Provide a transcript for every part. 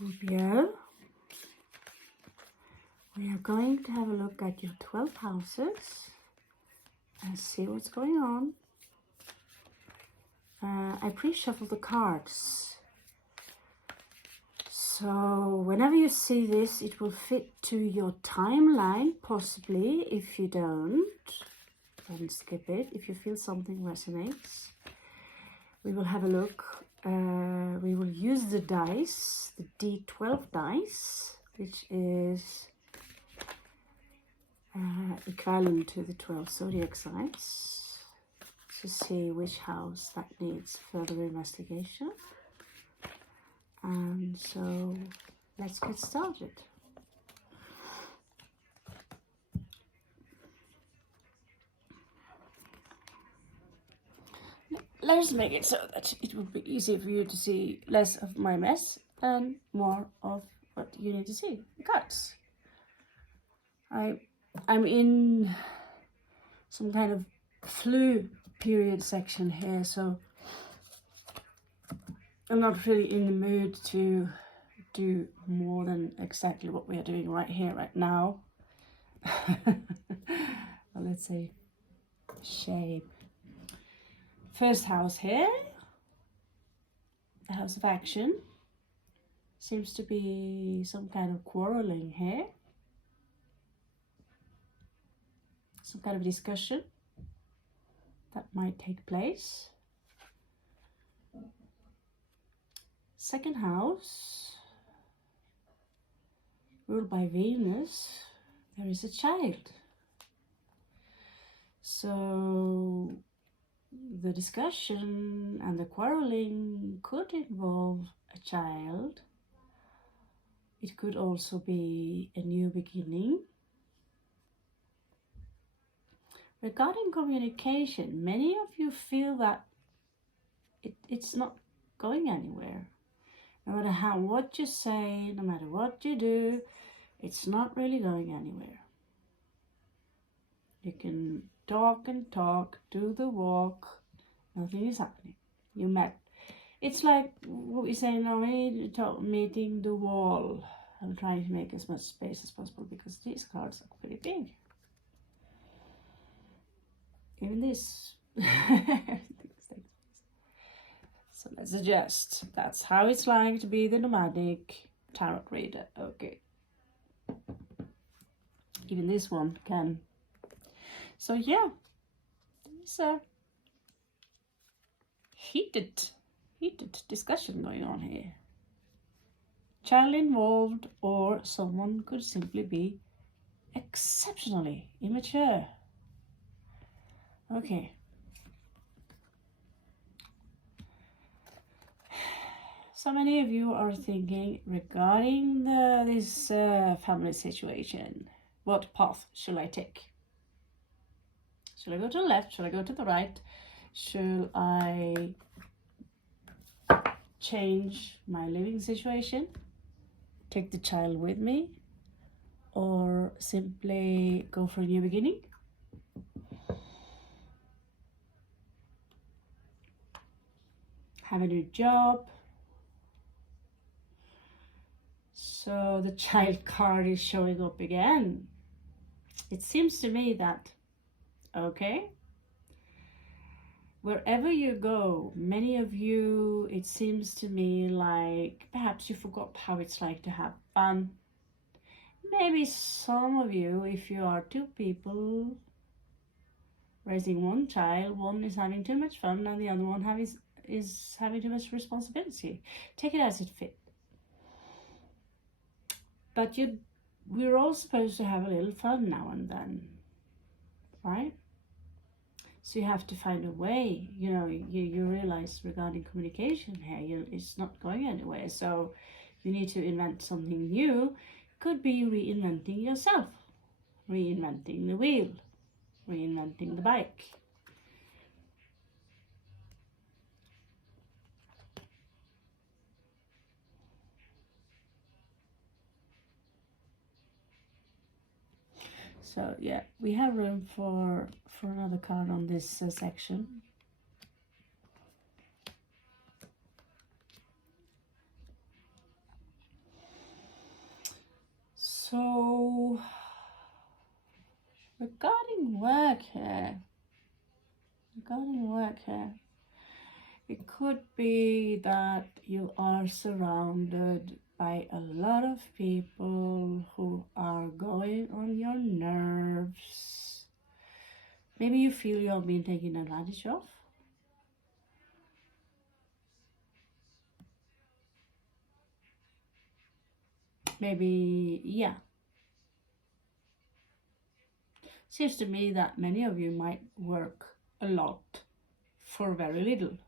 Scorpio, we are going to have a look at your 12 houses and see what's going on. I pre-shuffled the cards, so whenever you see this, it will fit to your timeline, possibly. If you don't skip it. If you feel something resonates, we will have a look. We will use the dice, the D12 dice, which is equivalent to the 12 zodiac signs, to see which house that needs further investigation. And so let's get started. Let's make it so that it will be easier for you to see less of my mess and more of what you need to see. The cards. I'm in some kind of flu period section here, so I'm not really in the mood to do more than exactly what we are doing right here, right now. Well, let's say shape. First house here, the house of action. Seems to be some kind of quarreling here. Some kind of discussion that might take place. Second house, ruled by Venus, there is a child. So the discussion and the quarreling could involve a child. It could also be a new beginning. Regarding communication, many of you feel that it's not going anywhere. No matter what you say, no matter what you do, it's not really going anywhere. You can talk and talk, do the walk, nothing is happening. You met. It's like what we say now, meeting the wall. I'm trying to make as much space as possible because these cards are pretty big. Even this. So let's adjust. That's how it's like to be the nomadic tarot reader. Okay. Even this one can. So yeah, there's a heated discussion going on here. Child involved, or someone could simply be exceptionally immature. Okay. So many of you are thinking regarding this family situation. What path shall I take? Should I go to the left? Should I go to the right? Should I change my living situation? Take the child with me? Or simply go for a new beginning? Have a new job? So the child card is showing up again. It seems to me that, okay, wherever you go, many of you, it seems to me like perhaps you forgot how it's like to have fun. Maybe some of you, if you are two people raising one child, one is having too much fun and the other one is having too much responsibility. Take it as it fits. But we're all supposed to have a little fun now and then, right? So you have to find a way. You know, you realize regarding communication here, it's not going anywhere. So you need to invent something new. Could be reinventing yourself, reinventing the wheel, reinventing the bike. So yeah, we have room for another card on this section. work here, regarding work here, it could be that you are surrounded by a lot of people who are going on your nerves. Maybe you feel you're being taken advantage of. Maybe, yeah. Seems to me that many of you might work a lot for very little.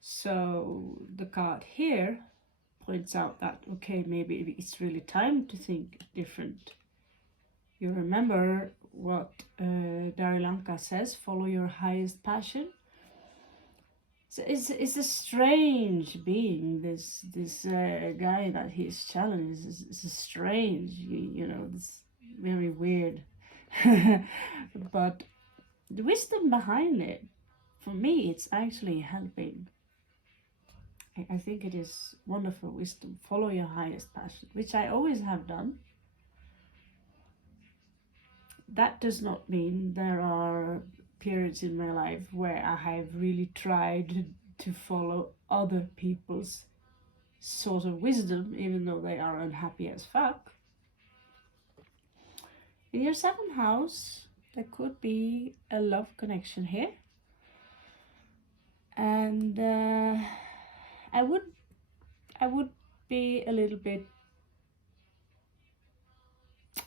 So the card here points out that, okay, maybe it's really time to think different. You remember what Darilanka says, follow your highest passion. So it's a strange being, this guy that he's challenged. It's a strange, you know, it's very weird. But the wisdom behind it, for me, it's actually helping. I think it is wonderful wisdom. Follow your highest passion, which I always have done. That does not mean there are periods in my life where I have really tried to follow other people's sort of wisdom, even though they are unhappy as fuck. In your seventh house, there could be a love connection here. And I would be a little bit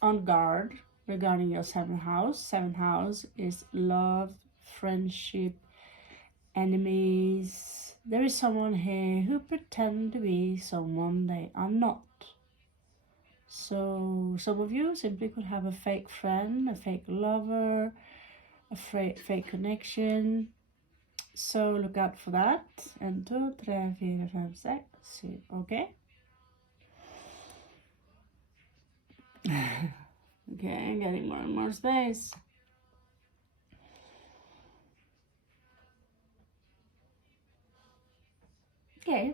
on guard regarding your seventh house. Seventh house is love, friendship, enemies. There is someone here who pretend to be someone they are not. So some of you simply could have a fake friend, a fake lover, a fake connection. So look out for that. 1, 2, 3, 4, 5, 6, 7. Okay? Okay, getting more and more space. Okay.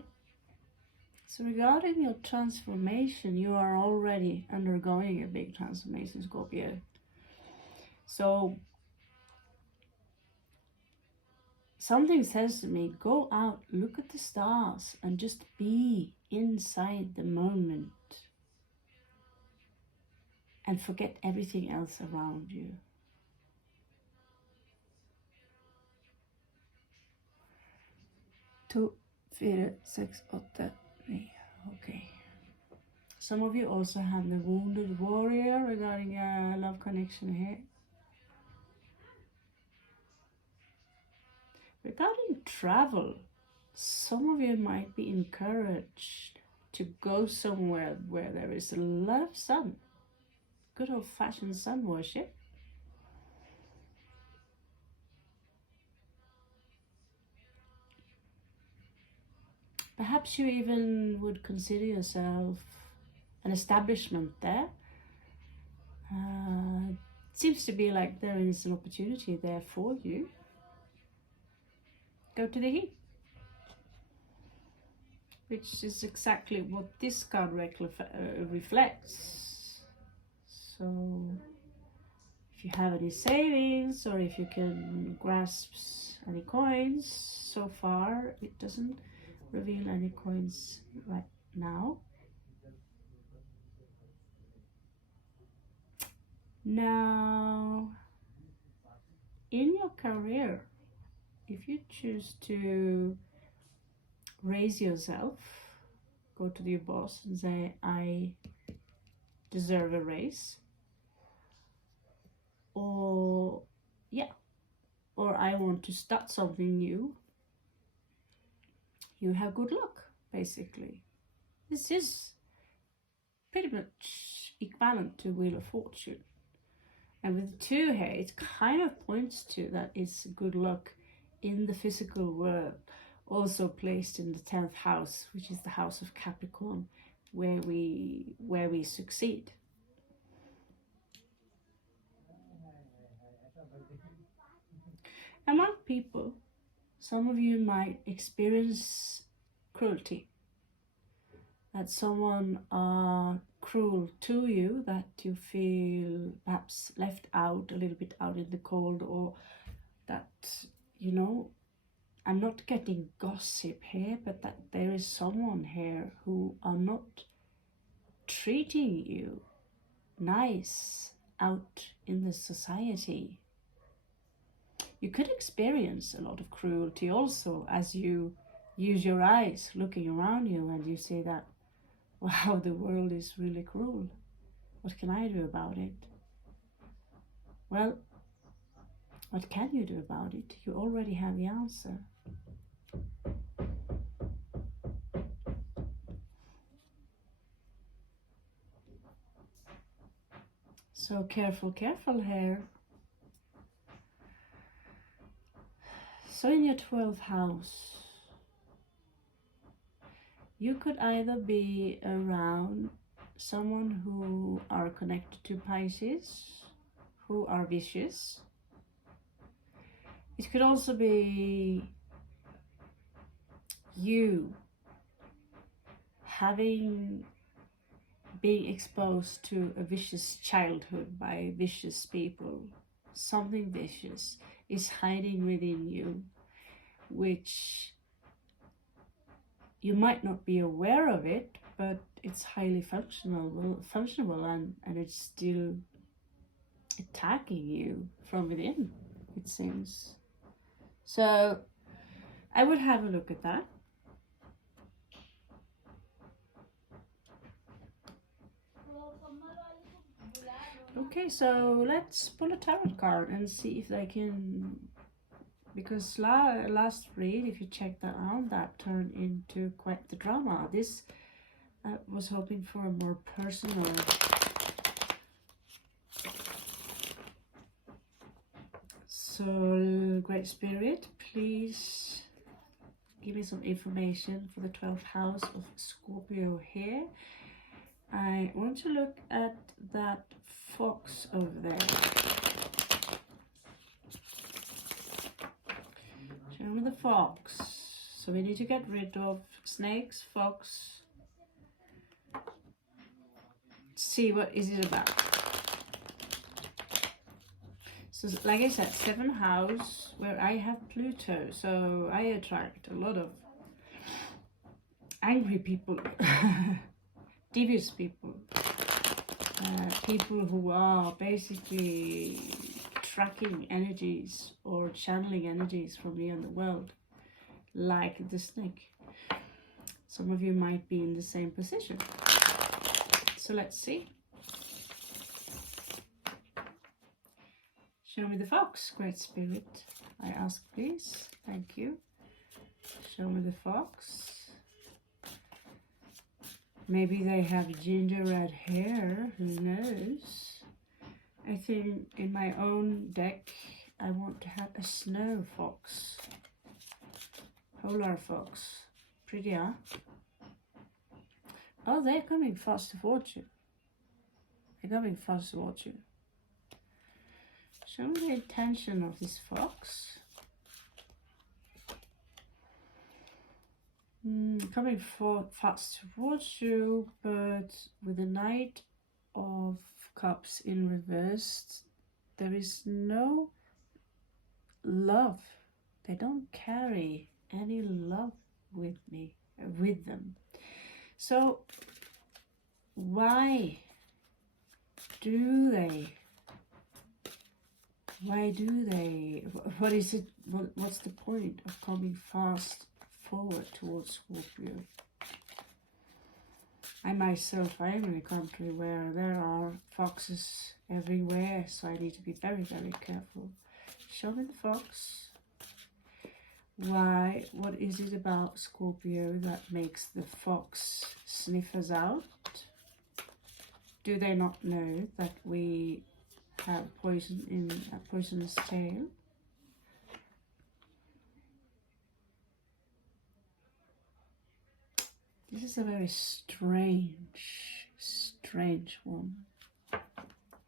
So regarding your transformation, you are already undergoing a big transformation, Scorpio. So something says to me, go out, look at the stars, and just be inside the moment. And forget everything else around you. Two, 4, 6, 8, 9. Okay. Some of you also have the wounded warrior regarding a love connection here. Regarding travel, some of you might be encouraged to go somewhere where there is a lot of sun. Good old-fashioned sun worship. Perhaps you even would consider yourself an establishment there. Seems to be like there is an opportunity there for you. Go to the heat. Which is exactly what this card reflects. So if you have any savings or if you can grasp any coins, so far it doesn't reveal any coins right now. Now, in your career, if you choose to raise yourself, go to your boss and say, I deserve a raise, or I want to start something new, you have good luck, basically. This is pretty much equivalent to Wheel of Fortune. And with the 2 here, it kind of points to that it's good luck in the physical world, also placed in the 10th house, which is the house of Capricorn, where we succeed. Among people, some of you might experience cruelty. that someone are cruel to you, that you feel perhaps left out, a little bit out in the cold, or that, you know, I'm not getting gossip here, but that there is someone here who are not treating you nice out in the society. You could experience a lot of cruelty also as you use your eyes looking around you and you say that, wow, the world is really cruel. What can I do about it? Well, what can you do about it? You already have the answer. So careful, careful here. So in your 12th house, you could either be around someone who are connected to Pisces, who are vicious. It could also be you being exposed to a vicious childhood by vicious people. Something vicious is hiding within you, which you might not be aware of it, but it's highly functional and it's still attacking you from within, it seems. So I would have a look at that. Okay, so let's pull a tarot card and see if they can, because last read, if you check that out, that turned into quite the drama. This was hoping for a more personal. So, Great Spirit, please give me some information for the 12th house of Scorpio here. I want to look at that fox over there. Show me the fox. So we need to get rid of snakes, fox. See what is it about. So like I said, 7th house where I have Pluto, so I attract a lot of angry people, devious people, people who are basically tracking energies or channeling energies from me and the world, like the snake. Some of you might be in the same position. So let's see. Show me the fox, Great Spirit. I ask, please. Thank you. Show me the fox. Maybe they have ginger red hair, who knows? I think in my own deck, I want to have a snow fox. Polar fox. Pretty, huh? Oh, they're coming fast towards you. They're coming fast towards you. Show me the intention of this fox. Coming fast towards you, but with the Knight of Cups in reverse, there is no love. They don't carry any love with them. So why do they? What is it? What's the point of coming fast forward towards Scorpio? I myself, I am in a country where there are foxes everywhere, so I need to be very, very careful. Show me the fox. Why? What is it about Scorpio that makes the fox sniff us out? Do they not know that we have poison in a poisonous tail? This is a very strange one.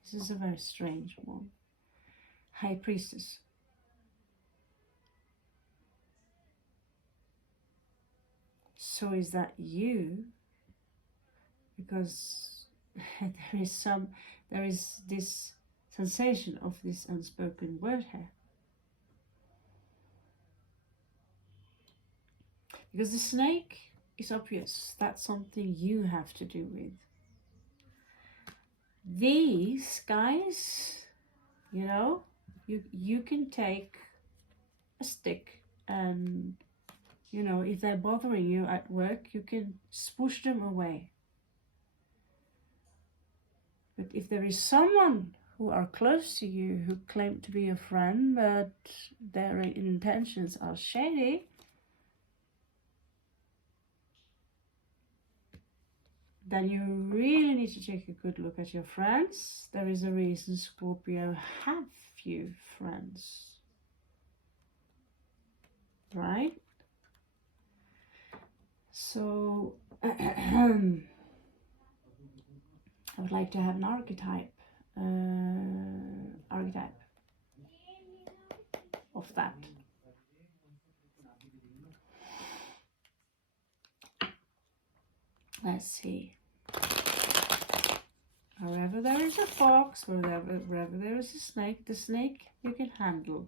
This is a very strange one. High Priestess. So is that you because there is this sensation of this unspoken word here. Because the snake is obvious. That's something you have to do with. These guys, you know, you can take a stick and, you know, if they're bothering you at work, you can swoosh them away. But if there is someone who are close to you who claim to be a friend, but their intentions are shady, then you really need to take a good look at your friends. There is a reason Scorpio have few friends, right? So I would like to have an archetype of that. Let's see. Wherever there is a fox, wherever there is a snake, the snake you can handle.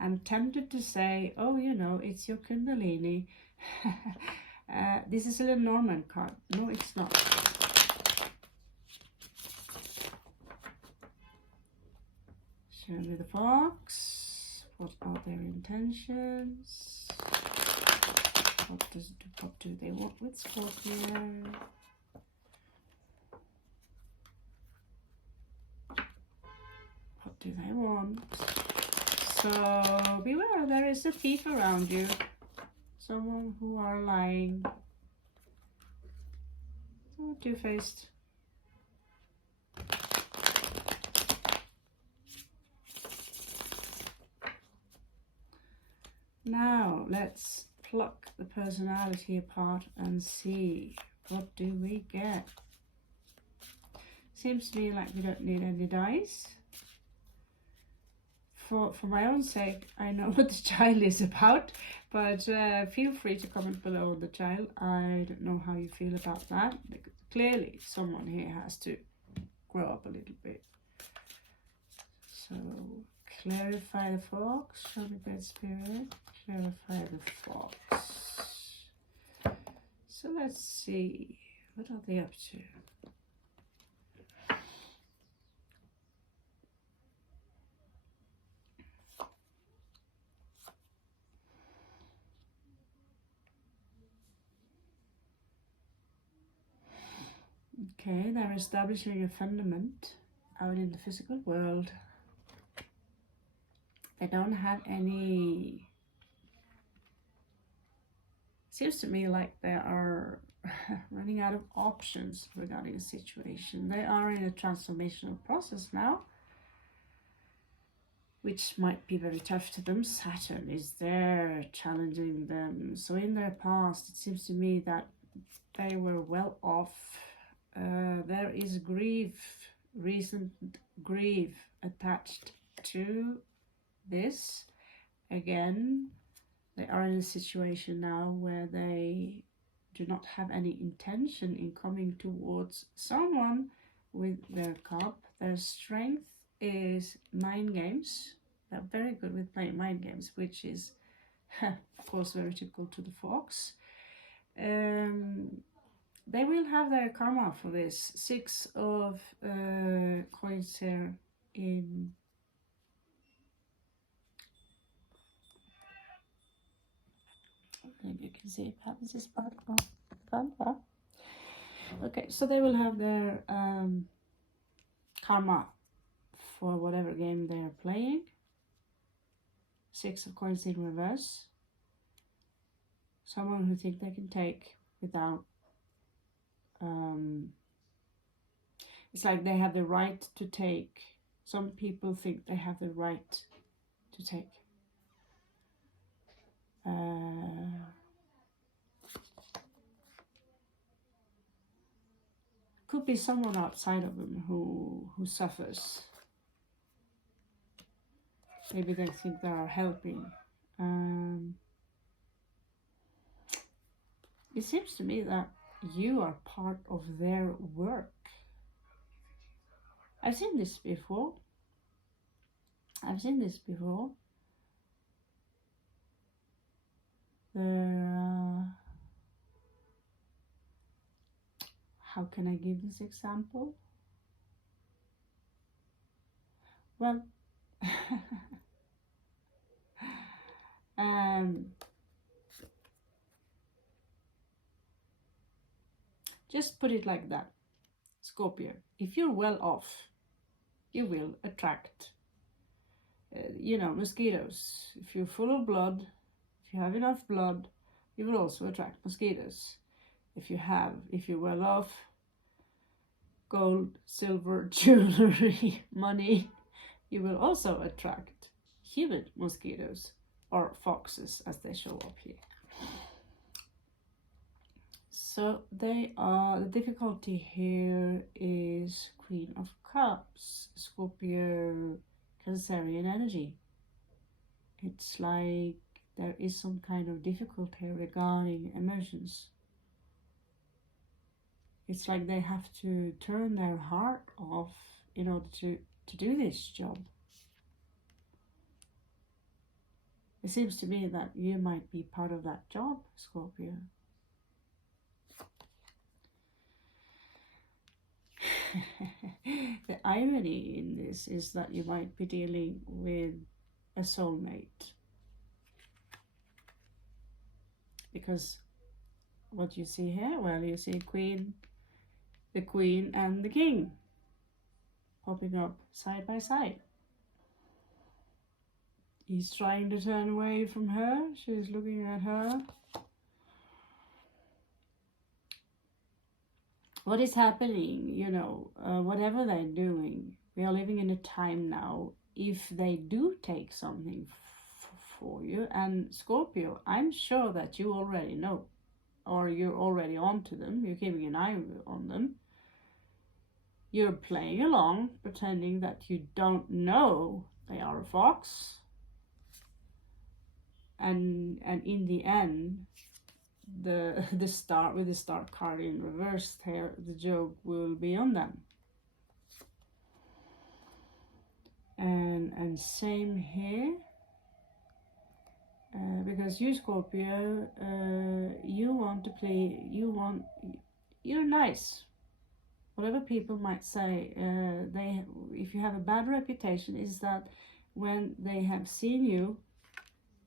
I'm tempted to say, oh, you know, it's your Kundalini. This is a Lenormand card. No, it's not. Show me the fox. What are their intentions? What do they want with Scorpio? What do they want? So beware, there is a thief around you. Someone who are lying. So two-faced. Now let's pluck the personality apart and see what do we get. Seems to me like we don't need any dice. For my own sake, I know what the child is about, but feel free to comment below on the child. I don't know how you feel about that. Clearly, someone here has to grow up a little bit. So, clarify the fox. Show me Great Spirit. Clarify the fox. So let's see. What are they up to? Okay, they're establishing a fundament out in the physical world. They don't have any... Seems to me like they are running out of options regarding the situation. They are in a transformational process now, which might be very tough to them. Saturn is there challenging them. So in their past, it seems to me that they were well off. There is recent grief attached to this. Again, they are in a situation now where they do not have any intention in coming towards someone with their cup. Their strength is mind games. They're very good with playing mind games, which is, of course, very typical to the fox. They will have their karma for this. 6 of coins here in maybe you can see perhaps this part of Canva. Okay, so they will have their karma for whatever game they are playing. 6 of coins in reverse. Someone who think they can take without it's like they have the right to take. Some people think they have the right to take. Could be someone outside of them who suffers. Maybe they think they are helping. It seems to me that you are part of their work. I've seen this before. How can I give this example? Well, just put it like that. Scorpio, if you're well off, you will attract, mosquitoes. If you're full of blood, if you have enough blood, you will also attract mosquitoes. If you're well off, gold, silver, jewelry, money, you will also attract human mosquitoes, or foxes as they show up here. So the difficulty here is Queen of Cups, Scorpio, Cancerian energy. It's like there is some kind of difficulty here regarding emotions. It's like they have to turn their heart off in order to do this job. It seems to me that you might be part of that job, Scorpio. The irony in this is that you might be dealing with a soulmate. Because what you see here, well, you see the Queen and the King popping up side by side. He's trying to turn away from her. She's looking at her. What is happening, whatever they're doing, we are living in a time now, if they do take something for you, and Scorpio, I'm sure that you already know, or you're already on to them, you're keeping an eye on them, you're playing along, pretending that you don't know they are a fox, and in the end, the star with the star card in reverse here, the joke will be on them. And same here, because you, Scorpio, you want to play, you're nice. Whatever people might say, if you have a bad reputation, is that when they have seen you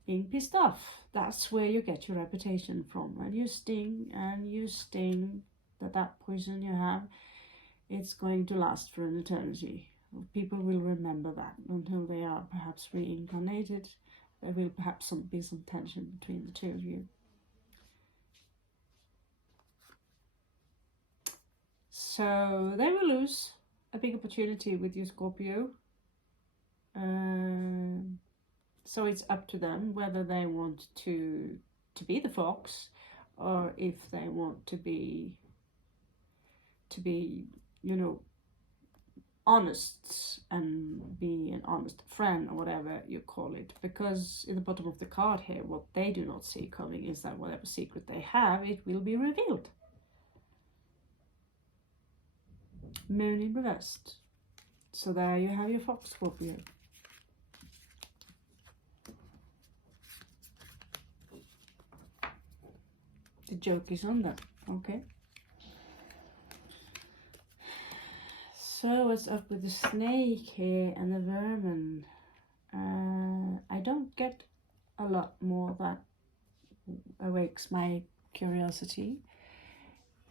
being pissed off, that's where you get your reputation from. And you sting, that poison you have, it's going to last for an eternity. People will remember that until they are perhaps reincarnated. There will perhaps be some tension between the two of you. So they will lose a big opportunity with you, Scorpio. So it's up to them whether they want to be the fox, or if they want to be honest and be an honest friend, or whatever you call it. Because in the bottom of the card here, what they do not see coming is that whatever secret they have, it will be revealed. Moon in reversed. So there you have your fox, Scorpio. The joke is on that, okay? So what's up with the snake here and the vermin? I don't get a lot more that awakes my curiosity.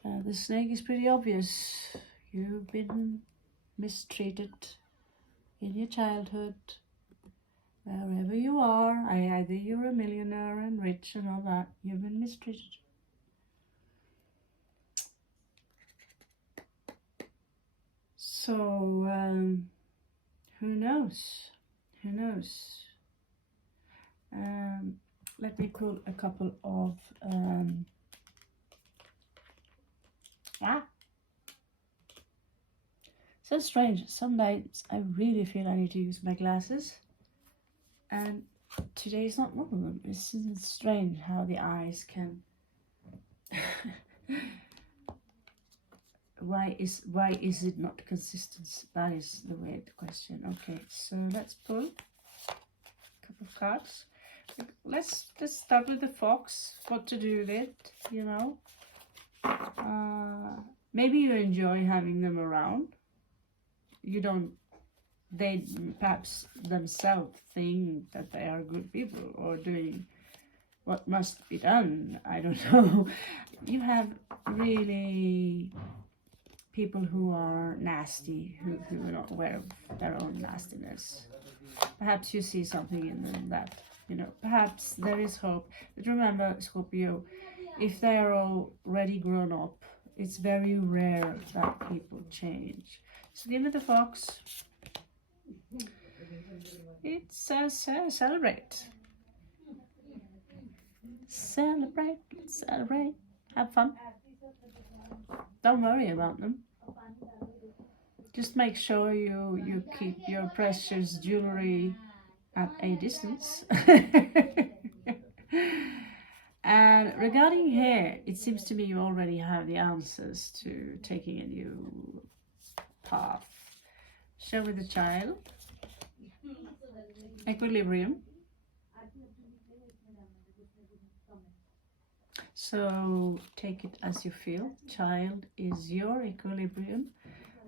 The snake is pretty obvious. You've been mistreated in your childhood. Wherever you are, either you're a millionaire and rich and all that, you've been mistreated. So, who knows? Who knows? Let me pull a couple of... So strange. Some nights I really feel I need to use my glasses. And today is not one of them. It's strange how the eyes can... why is it not consistent? That is the weird question. Okay, so let's pull a couple of cards. Let's start with the fox. What to do with it, you know? Maybe you enjoy having them around. You don't. They perhaps themselves think that they are good people or doing what must be done. I don't know. You have really people who are nasty, who are not aware of their own nastiness. Perhaps you see something in them that, you know, perhaps there is hope. But remember, Scorpio, if they are already grown up, it's very rare that people change. So give me the fox. It says celebrate. Celebrate, celebrate, have fun. Don't worry about them. Just make sure you keep your precious jewelry at a distance. And regarding here, it seems to me you already have the answers to taking a new path. Show me the child. Equilibrium. So take it as you feel. Child is your equilibrium.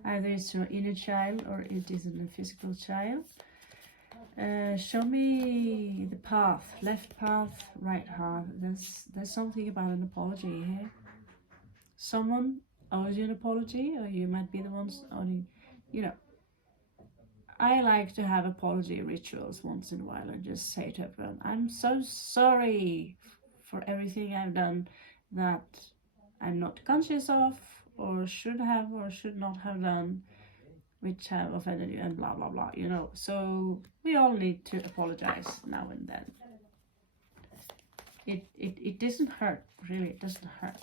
Either it's your inner child or it is a physical child. Show me the path. Left path, right path. There's something about an apology here. Someone owes you an apology, or you might be the ones owing, you know. I like to have apology rituals once in a while and just say to everyone, I'm so sorry for everything I've done that I'm not conscious of, or should have or should not have done, which have offended you, and blah blah blah, you know. So we all need to apologize now and then. It doesn't hurt, really. It doesn't hurt.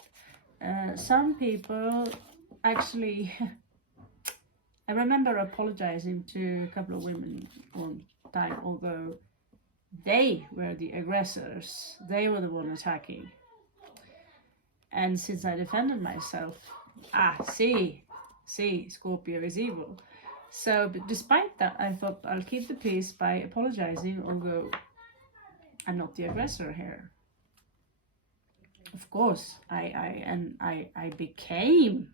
Some people actually I remember apologizing to a couple of women one time, although they were the aggressors. They were the one attacking. And since I defended myself, see, Scorpio is evil. So, but despite that, I thought I'll keep the peace by apologizing, although I'm not the aggressor here. Of course, I became.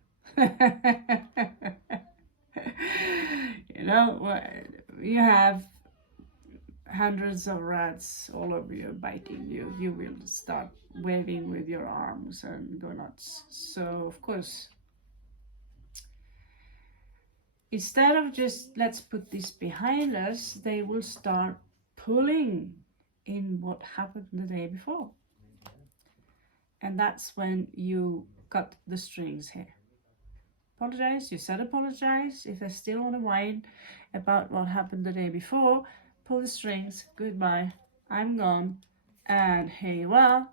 You know, you have hundreds of rats all over you biting you. You will start waving with your arms and go nuts. So, of course, instead of just let's put this behind us, they will start pulling in what happened the day before. And that's when you cut the strings here. Apologize, you said apologize. If they still want to whine about what happened the day before, pull the strings, goodbye, I'm gone, and here you are,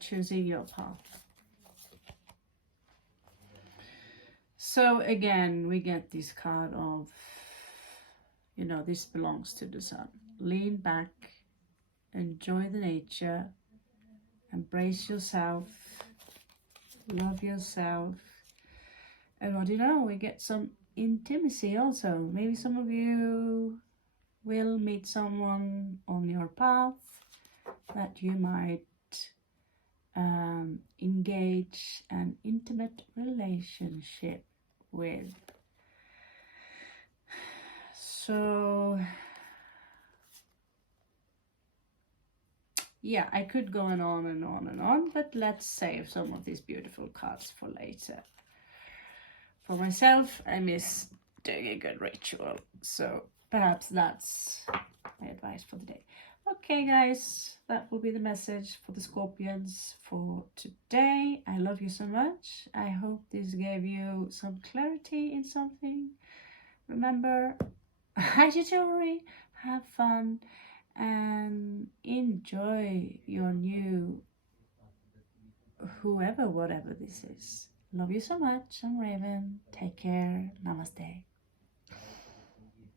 choosing your path. So again, we get this card of, you know, this belongs to the sun. Lean back, enjoy the nature, embrace yourself, love yourself. And what do you know, we get some intimacy also. Maybe some of you will meet someone on your path that you might engage an intimate relationship with. So yeah, I could go on and on and on, but let's save some of these beautiful cards for later. For myself, I miss doing a good ritual, so perhaps that's my advice for the day. Okay, guys, that will be the message for the Scorpions for today. I love you so much. I hope this gave you some clarity in something. Remember, hide your jewelry, have fun, and enjoy your new whoever, whatever this is. Love you so much. I'm Raven. Take care. Namaste.